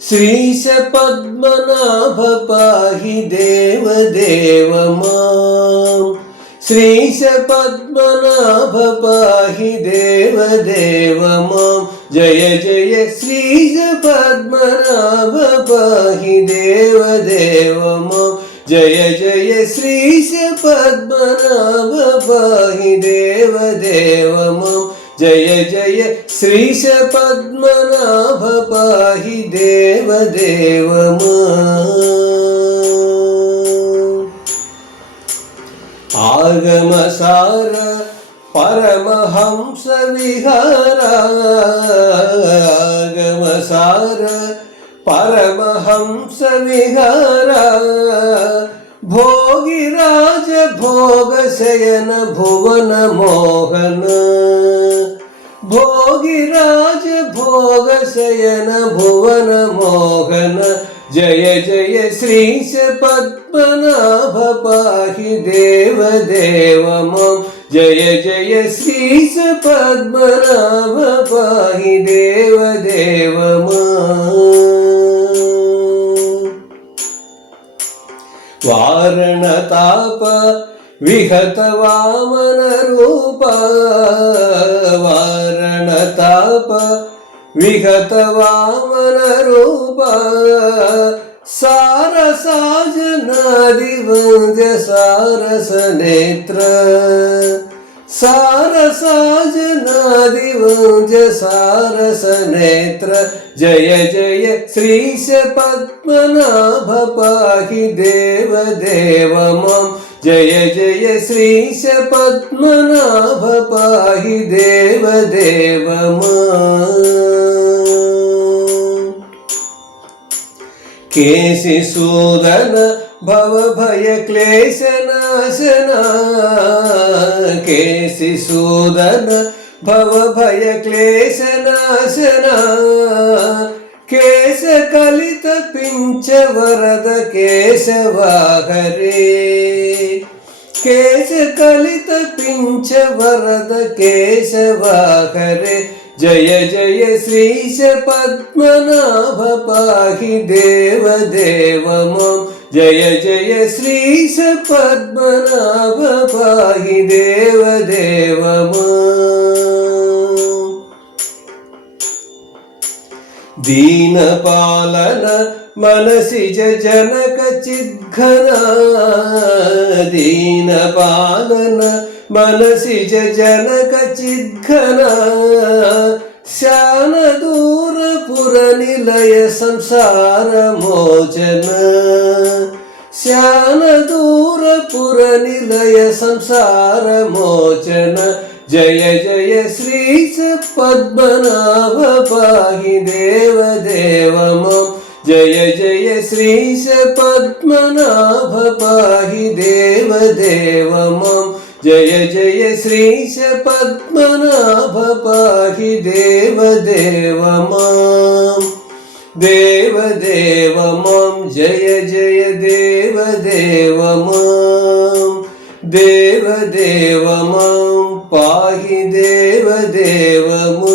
శ్రీశ పద్మనాభ పాహి దేవదేవ మాం. శ్రీశ పద్మనాభ పాహి దేవదేవ మాం. జయ జయ శ్రీశ పద్మనాభ పాహి దేవదేవ మాం. జయ జయ శ్రీశ పద్మనాభ పాహి దేవదేవ మాం. జయ జయ శ్రీశ పద్మనాభ పాహి దేవదేవ మాం. ఆగమసార పరమహంస విహార, ఆగమసార పరమహంస విహార, భోగిరాజ భోగశయన భువన మోహన, భోగిరాజ భోగశయన భువన మోహన. జయ జయ శ్రీశ పద్మనాభ పాహి దేవదేవ మాం. జయ జయ శ్రీశ పద్మనాభ పాహి దేవదేవ మాం. వారణతాప విహత వామన రూప, వారణతాప విహత వామన రూప, సారసాజనాది వంద్య సారస నేత్ర, సారసాజనాది వంద్య సారస నేత్ర. జయ జయ శ్రీశ పద్మనాభ పాహి దేవదేవ మాం. జయ జయ శ్రీశ పద్మనాభ పాహి దేవదేవ మాం. కేశిసూదన భవభయ క్లేశనాశన, కేశిసూదన భవభయ క్లేశనాశన, కేశకలిత పించ వరద కేశవా హరే, కేశకలిత పించ వరద కేశవా హరే. జయ జయ శ్రీశ పద్మనాభ పాహి దేవదేవ మాం. జయ జయ శ్రీశ పద్మనాభ పాహి దేవదేవ మాం. దీనపాలన మనసిజ జనక చిద్ఘన, దీనపాలన మనసిజ జనక చిద్ఘన, శానదూర పుర నిలయ సంసార మోచన, శానదూర పుర నిలయ సంసార మోచన. జయ జయ శ్రీశ పద్మనాభ పాహి దేవదేవ మాం. జయ జయ శ్రీశ పద్మనాభ పాహి దేవదేవ మాం. జయ జయ శ్రీశ పద్మనాభ పాహి దేవదేవ మాం. దేవదేవ మాం. జయ జయ దేవదేవ మాం. దేవదేవ మాం పాహి దేవదేవ మాం.